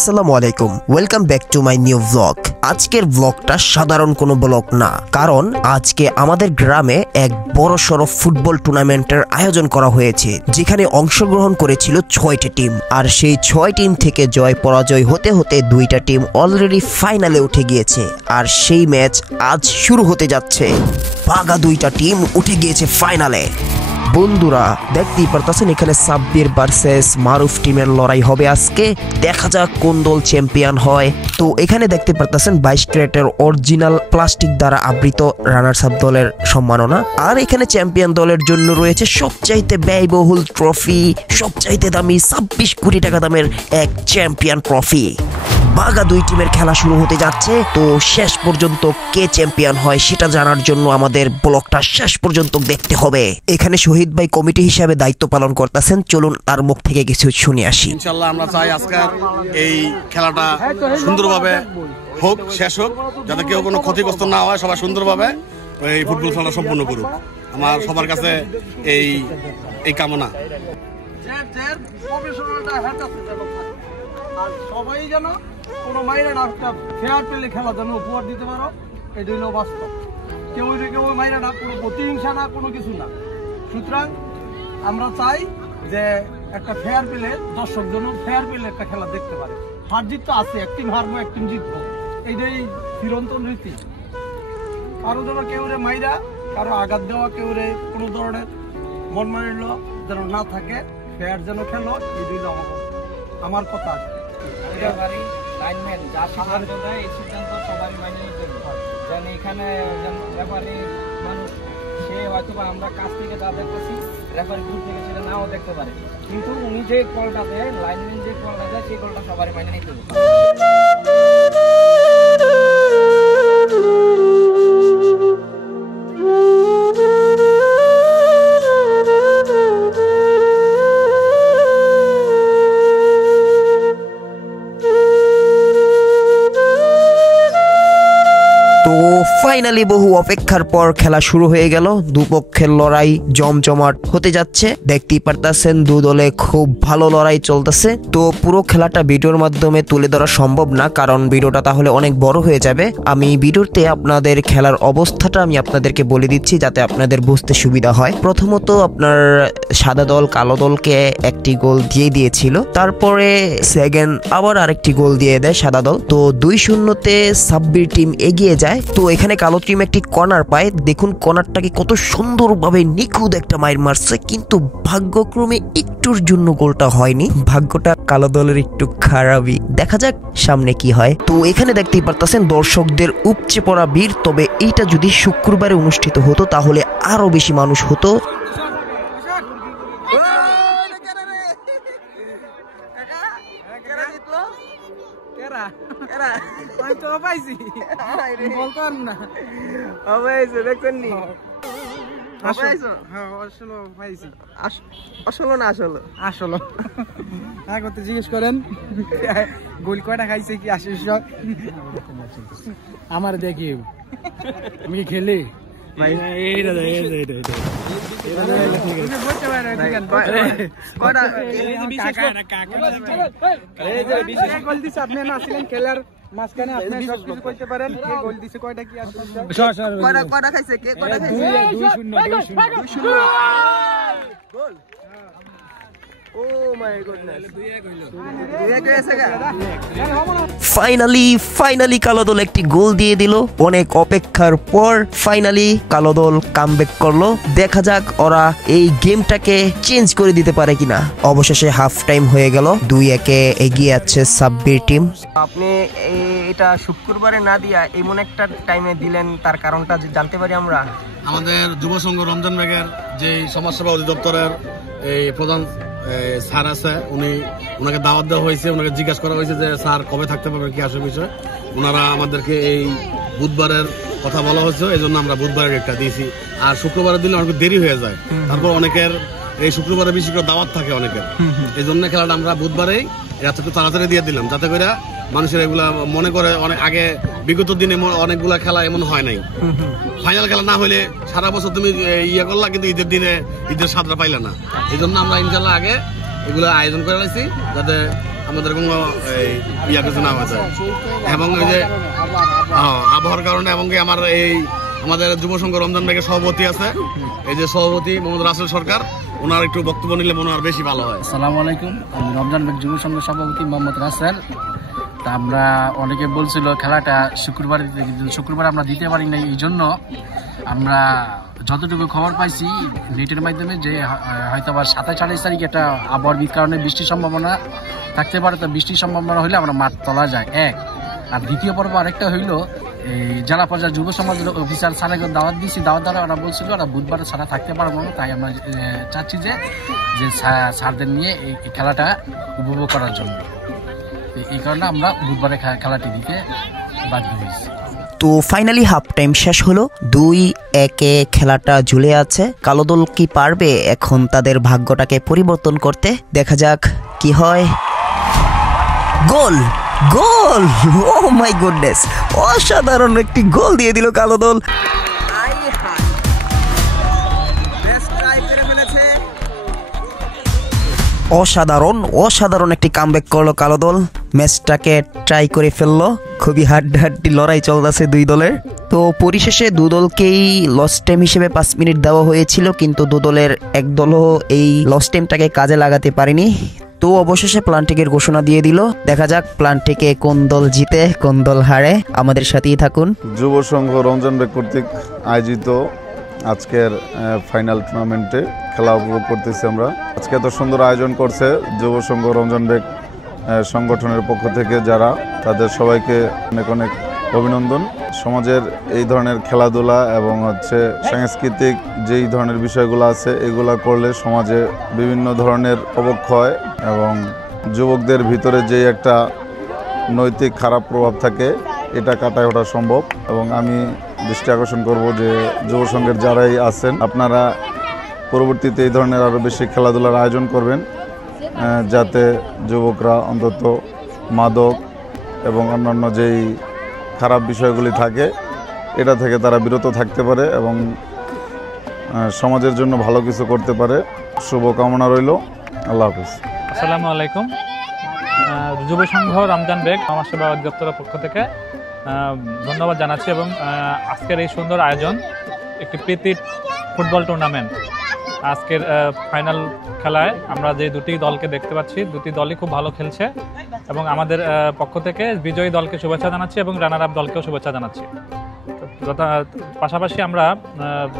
আসসালামু আলাইকুম, welcome back to my new blog. আজকের ব্লগটা সাধারণ কোনো ব্লগ না, কারণ আজকে আমাদের গ্রামে এক বড় সড়ো ফুটবল টুর্নামেন্টের আয়োজন করা হয়েছে, যেখানে অংশগ্রহণ করেছিল 6টি টিম। আর সেই 6 টিম থেকে জয় পরাজয় হতে হতে 2টা টিম অলরেডি ফাইনালে উঠে গিয়েছে। আর সেই ম্যাচ আজ শুরু হতে যাচ্ছে। বাঘা 2টা টিম উঠে গিয়েছে ফাইনালে। বন্ধুরা, দেখতেই পারতেছেন এখানে সাব্বির ভার্সেস মারুফ টিমের লড়াই হবে আজকে। দেখা যাক কোন দল চ্যাম্পিয়ন হয়। তো এখানে দেখতে পারতেছেন 22 ক্যারেটের অরিজিনাল প্লাস্টিক দ্বারা আবৃত রানার্স আপ দলের সম্মাননা। আর এখানে চ্যাম্পিয়ন দলের জন্য রয়েছে সবচাইতে ব্যয়বহুল ট্রফি, সবচাইতে দামি 26 কোটি টাকা দামের এক চ্যাম্পিয়ন ট্রফি। বাঘা 2 টিমের খেলা শুরু হতে যাচ্ছে। তো শেষ পর্যন্ত কে চ্যাম্পিয়ন হয় সেটা জানার জন্য আমাদের ব্লগটা শেষ পর্যন্ত দেখতে হবে। এখানে শহীদ ভাই কমিটি হিসাবে দায়িত্ব পালন করতেছেন, চলুন তার মুখ থেকে কিছু শুনে আসি। ইনশাআল্লাহ আমরা চাই আজকের এই খেলাটা সুন্দরভাবে হোক, শেষ হোক, যাতে কেউ কোনো ক্ষতিগ্রস্ত না হয়, সবাই সুন্দরভাবে এই ফুটবল খেলা সম্পূর্ণ করুক। আমার সবার কাছে এই কামনা। আর সবাই যেন কোনো মাইরা না ফেয়ার পেলে খেলা যেন উপহার দিতে পারো, এটা হলো বাস্তব। কেউ মাইরা না, কোনো প্রতিহিংসা না, কোনো কিছু না। সুতরাং আমরা চাই যে একটা ফেয়ার পেলে দর্শক যেন ফেয়ার পেলে একটা খেলা দেখতে পারে। হার জিত তো আছে, এক টিম হারবো এক টিম জিতবো, এইটাই চিরন্তন রীতি। কারো যেন কেউ রে মাইরা, কারো আঘাত দেওয়া, কেউ রে কোনো ধরনের মন মানিল যেন না থাকে, ফেয়ার যেন খেলো, এইটাই হলো আমার কথা। লাইনম্যান যা সিদ্ধান্ত দেয় এই সিদ্ধান্ত সবাই মাইনে নিতে হবে। যেন এখানে রেফারি মানুষ, সে হয়তো বা আমরা কাছ থেকে যা দেখতেছি রেফারি দূর থেকে সেটা নাও দেখতে পারে, কিন্তু উনি যে কলটা দেয়, লাইনম্যান যে কলটা দেয়, সেই কলটা সবাই মাইনে নিতে হবে। ফাইনালি বহু অপেক্ষার পর খেলা শুরু হয়ে গেল। দুপক্ষের লড়াই জমজমাট হতে যাচ্ছে। দেখতেই পারতেছেন দু দলে খুব ভালো লড়াই চলতেছে। তো পুরো খেলাটা ভিডিওর মাধ্যমে তুলে ধরা সম্ভব না, কারণ ভিডিওটা তাহলে অনেক বড় হয়ে যাবে। আমি ভিডিওতে আপনাদের খেলার অবস্থাটা আমি আপনাদেরকে বলে দিচ্ছি, যাতে আপনাদের বুঝতে সুবিধা হয়। প্রথমত আপনার সাদা দল কালো দলকে একটি গোল দিয়ে দিয়েছিল, তারপরে সেকেন্ড আবার আরেকটি গোল দিয়ে দেয় সাদা দল। তো 2-0-তে সাব্বির টিম এগিয়ে যায়। তো এখানে কালো টিম একটি কর্নার পায়। দেখুন কর্নারটাকে কত সুন্দরভাবে নিখুঁত একটা মাইর মারছে, কিন্তু ভাগ্যক্রমে একটুর জন্য গোলটা হয়নি। ভাগ্যটা কালো দলের একটু খারাপই। দেখা যাক সামনে কি হয়। তো এখানে দেখতেই পারতেছেন দর্শকদের উপচে পড়া ভিড়। তবে এইটা যদি শুক্রবারে অনুষ্ঠিত হতো তাহলে আরো বেশি মানুষ হতো। জিজ্ঞেস করেন গোল কয়টা খাইছে, কি আশিস আমার দেখি আমি কি খেলি খেলার মাঝখানে আপনি সবকিছু করতে পারেন। কে গোল দিছে, কয়টা কি আছে, কয়টা খাইছে, কে কয়টা খাইছে, 2-0 গোল। ফাইনালি কালো দল একটি গোল দিয়ে দিল। অনেক অপেক্ষার পর ফাইনালি কালো দল কামব্যাক করলো। দেখা যাক ওরা এই গেমটাকে চেঞ্জ করে দিতে পারে কিনা। অবশেষে হাফ টাইম হয়ে গেল, 2-1 এগিয়ে আছে সাব্বির টিম। আপনি এটা শুক্রবারে না দিয়া এমন একটা টাইমে দিলেন, তার কারণটা জানতে পারি আমরা? আমাদের যুব সংঘ রমজান বেগের যে সমাজসেবা অধিদপ্তরের এই প্রধান স্যার আছে, ওনাকে দাওয়াত দেওয়া হয়েছে। ওনাকে জিজ্ঞাসা করা হয়েছে যে স্যার কবে থাকতে পারবেন, কি আসে বিষয়। ওনারা আমাদেরকে এই বুধবারের কথা বলা হয়েছে, এই জন্য আমরা বুধবারের একটা দিয়েছি। আর শুক্রবারে দিলে অনেক দেরি হয়ে যায়। তারপর অনেকের এই শুক্রবারে বেশি করে দাওয়াত থাকে অনেকের, এই জন্য খেলাটা আমরা বুধবারেই একটু তাড়াতাড়ি দিয়ে দিলাম, যাতে করে মানুষের এগুলা মনে করে। অনেক আগে বিগত দিনে অনেকগুলা খেলা এমন হয় নাই, ফাইনাল খেলা না হলে সারা বছর তুমি ইয়ে করলা, কিন্তু ঈদের দিনে ঈদের স্বাদটা পাইলে না। এই জন্য আমরা ইনশাল্লাহ আগে এগুলো আয়োজন করে রাখছি, যাতে আমাদের কোনো ইয়া কিছু না হয়েছে এবং ওই যে আবহাওয়ার কারণে এবং কি আমার এই আমাদের যুব সংঘ রমজান ব্যাগের সভাপতি আছে, এই যে সভাপতি মোহাম্মদ রাসেল সরকার, ওনার একটু বক্তব্য নিলে মনে হয় বেশি ভালো হয়। আসসালামু আলাইকুম, আমি রমজান ব্যাগ যুব সংঘের সভাপতি মোহাম্মদ রাসেল। তা আমরা অনেকে বলছিল খেলাটা শুক্রবার দিতে, কিন্তু শুক্রবার আমরা দিতে পারি না। এই জন্য আমরা যতটুকু খবর পাইছি নেটের মাধ্যমে যে হয়তো আবার 27-28 তারিখ একটা আবহাওয়ার কারণে বৃষ্টির সম্ভাবনা থাকতে পারে। তো বৃষ্টির সম্ভাবনা হলে আমরা মাঠ তোলা যায় এক। আর দ্বিতীয় পর্ব আরেকটা হইলো এই জেলা পর্যায়ে যুব সমাজের অফিসার স্যারকে দাওয়াত দিচ্ছি, দাওয়াত দ্বারা ওরা বলছিল ওরা বুধবার ছাড়া থাকতে পারবো না। তাই আমরা চাচ্ছি যে স্যারদের নিয়ে এই খেলাটা উপভোগ করার জন্য। এই কারণে আমরা বুধবারে খেলাটি দিতে বাধ্য হয়েছি। তো ফাইনালি হাফ টাইম শেষ হলো, 2-1 খেলাটা ঝুলে আছে। কালো দল কি পারবে এখন তাদের ভাগ্যটাকে পরিবর্তন করতে? দেখা যাক কি হয়। গোল, গোল! ও মাই গুডনেস, অসাধারণ একটি গোল দিয়ে দিল কালো দল। অসাধারণ অসাধারণ একটি কামব্যাক করলো কালো দল, ম্যাচটাকে ট্রাই করে ফেললো। খুবই হাড্ডাহাড্ডি লড়াই চলতেছে দুই দলের। তো পরিশেষে দু দলকেই লস টাইম হিসেবে 5 মিনিট দেওয়া হয়েছিল, কিন্তু দু দলের এক দলও এই লস টাইমটাকে কাজে লাগাতে পারেনি। তো অবশেষে প্লান্টিকের ঘোষণা দিয়ে দিল। দেখা যাক প্লান্টিকে কোন দল জিতে কোন দল হারে। আমাদের সাথেই থাকুন। যুব সংঘ রমজান ব্যাগ কর্তৃক আয়োজিত আজকের ফাইনাল টুর্নামেন্টে খেলা উপভোগ করতেছি আমরা। আজকে এত সুন্দর আয়োজন করছে যুব সংঘ রমজান ব্যাগ সংগঠনের পক্ষ থেকে, যারা তাদের সবাইকে অনেক অনেক অভিনন্দন। সমাজের এই ধরনের খেলাধুলা এবং সাংস্কৃতিক যেই ধরনের বিষয়গুলো আছে এগুলা করলে সমাজে বিভিন্ন ধরনের অবক্ষয় এবং যুবকদের ভিতরে যেই একটা নৈতিক খারাপ প্রভাব থাকে এটা কাটায় ওঠা সম্ভব। এবং আমি দৃষ্টি আকর্ষণ করব যে যুব সংঘের যারাই আছেন আপনারা পরবর্তীতে এই ধরনের আরও বেশি খেলাধুলার আয়োজন করবেন, যাতে যুবকরা অন্তত মাদক এবং অন্যান্য যেই খারাপ বিষয়গুলি থাকে এটা থেকে তারা বিরত থাকতে পারে এবং সমাজের জন্য ভালো কিছু করতে পারে। শুভকামনা রইল। আল্লাহ হাফিজ। আসসালামু আলাইকুম। যুব সংঘ রমজান ব্যাগ সমাজসেবা অধিদপ্তরের পক্ষ থেকে ধন্যবাদ জানাচ্ছি এবং আজকের এই সুন্দর আয়োজন, একটি প্রীতি ফুটবল টুর্নামেন্ট। আজকের ফাইনাল খেলায় আমরা যে দুটি দলকে দেখতে পাচ্ছি, দুটি দলই খুব ভালো খেলছে এবং আমাদের পক্ষ থেকে বিজয়ী দলকে শুভেচ্ছা জানাচ্ছি এবং রানার আপ দলকেও শুভেচ্ছা জানাচ্ছি। পাশাপাশি আমরা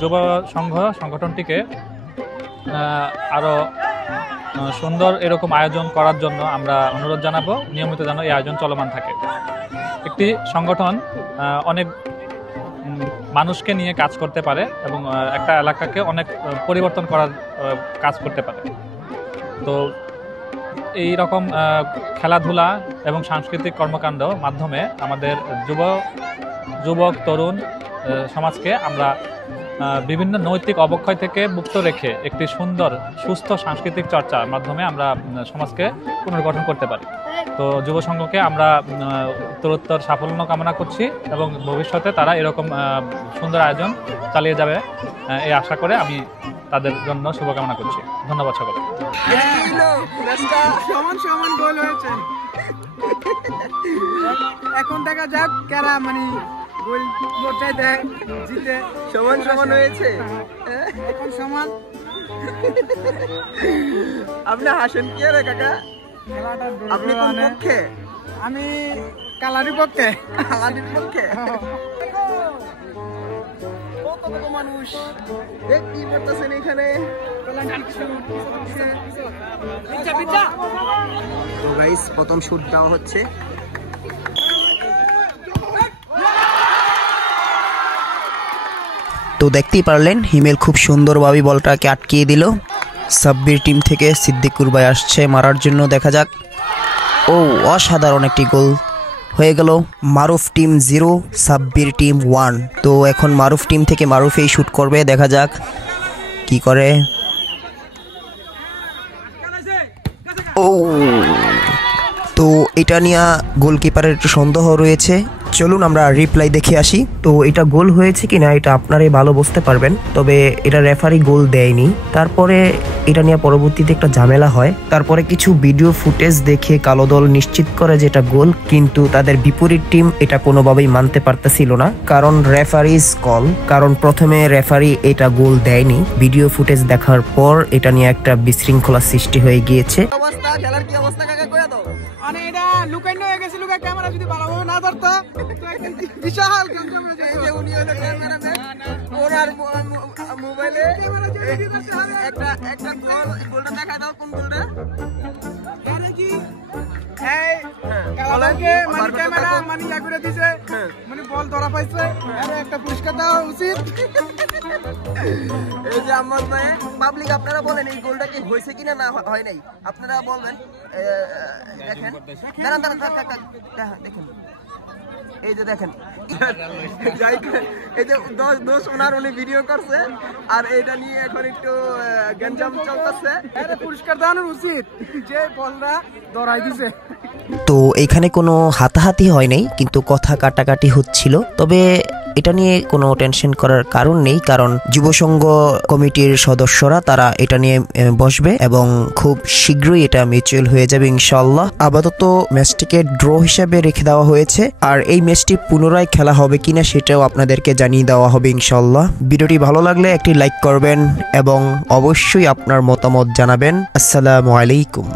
যুব সংঘ সংগঠনটিকে আরও সুন্দর এরকম আয়োজন করার জন্য আমরা অনুরোধ জানাবো, নিয়মিত যেন এই আয়োজন চলমান থাকে। একটি সংগঠন অনেক মানুষকে নিয়ে কাজ করতে পারে এবং একটা এলাকাকে অনেক পরিবর্তন করার কাজ করতে পারে। তো এই রকম খেলাধুলা এবং সাংস্কৃতিক কর্মকাণ্ড মাধ্যমে আমাদের যুবক তরুণ সমাজকে আমরা বিভিন্ন নৈতিক অবক্ষয় থেকে মুক্ত রেখে একটি সুন্দর সুস্থ সাংস্কৃতিক চর্চার মাধ্যমে আমরা সমাজকে পুনর্গঠন করতে পারি। তো যুব সংঘকে আমরা উত্তরোত্তর সাফল্য কামনা করছি এবং ভবিষ্যতে তারা এরকম সুন্দর আয়োজন চালিয়ে যাবে এই আশা করে আমি তাদের জন্য শুভকামনা করছি। ধন্যবাদ সকলকে। এখন দেখা যাক কারা মানে গোল করতে দেয়, জিতে সমান সমান হয়েছে, এখন সমান। আপনি হাসেন কি রে কাকা? আপনি কোন পক্ষে? আমি কালারির পক্ষে। কালারির পক্ষে কত মানুষ কি করতেছেন এখানে? তো গাইস প্রথম শুট দেওয়া হচ্ছে। তো দেখতেই পারলেন হিমেল খুব সুন্দরভাবে বলটাকে আটকিয়ে দিল। সাব্বির টিম থেকে সিদ্দিকুর ভাই আসছে মারার জন্য। দেখা যাক। ও অসাধারণ একটি গোল হয়ে গেল। মারুফ টিম 0, সাব্বির টিম 1। তো এখন মারুফ টিম থেকে মারুফেই শুট করবে। দেখা যাক কি করে। ও, তো এটা নিয়ে গোলকিপারের একটু সন্দেহ রয়েছে। চলুন আমরা রিপ্লাই দেখে আসি। তো এটা গোল হয়েছে কিনা এটা আপনারাই ভালো বুঝতে পারবেন, তবে এটা রেফারি গোল দেয়নি। তারপরে এটা নিয়ে পরবর্তীতে একটা ঝামেলা হয়। তারপরে কিছু ভিডিও ফুটেজ দেখে কালো দল নিশ্চিত করে যে এটা গোল, কিন্তু তাদের বিপরীত টিম এটা কোনোভাবেই মানতে পারতেছিল না, কারণ রেফারিজ কল। কারণ প্রথমে রেফারি এটা গোল দেয়নি, ভিডিও ফুটেজ দেখার পর এটা নিয়ে একটা বিশৃঙ্খলা সৃষ্টি হয়ে গিয়েছে। অবস্থা খেলার কি অবস্থা কাকা কইয়া দাও। মানে এটা লুকাইন হয়ে গেছে, লুকা ক্যামেরা যদি ভালোভাবে না ধরতো বিশাল গঞ্জাম হয়ে যেত। এই যে উনি হলো ক্যামেরাম্যান, ওনার মোবাইলে একটা গোলটা দেখা দাও। কোন গোলটা? আরে কি এই কালাকে মানে ক্যামেরা মানে ইয়া করে দিছে, মানে বল ধরা পাইছে। আরে একটা পুরস্কার দেওয়া উচিত। এই যে আহমদ ভাই, পাবলিক আপনারা বলেন এই গোলটা কি হয়েছে কিনা না হয় নাই, আপনারা বলবেন। দেখেন দেখেন, এই যে দেখেন, এই যে দোষ ওনার, উনি ভিডিও করছে আর এটা নিয়ে এখন একটু গঞ্জাম চলতেছে। পুরস্কার দেওয়ানোর উচিত, যে বলরা ধরাই দিছে। তো এখানে কোনো হাতাহাতি হয় নাই, কিন্তু কথা কাটাকাটি হচ্ছিল। তবে এটা নিয়ে কোনো টেনশন করার কারণ নেই, কারণ যুব সংঘ কমিটির সদস্যরা তারা এটা নিয়ে বসবে এবং খুব শীঘ্রই এটা মিউচুয়াল হয়ে যাবে ইনশাআল্লাহ। আপাতত ম্যাচটিকে ড্র হিসেবে রেখে দেওয়া হয়েছে, আর এই ম্যাচটি পুনরায় খেলা হবে কিনা সেটাও আপনাদেরকে জানিয়ে দেওয়া হবে ইনশাআল্লাহ। ভিডিওটি ভালো লাগলে একটি লাইক করবেন এবং অবশ্যই আপনার মতামত জানাবেন। আসসালামু আলাইকুম।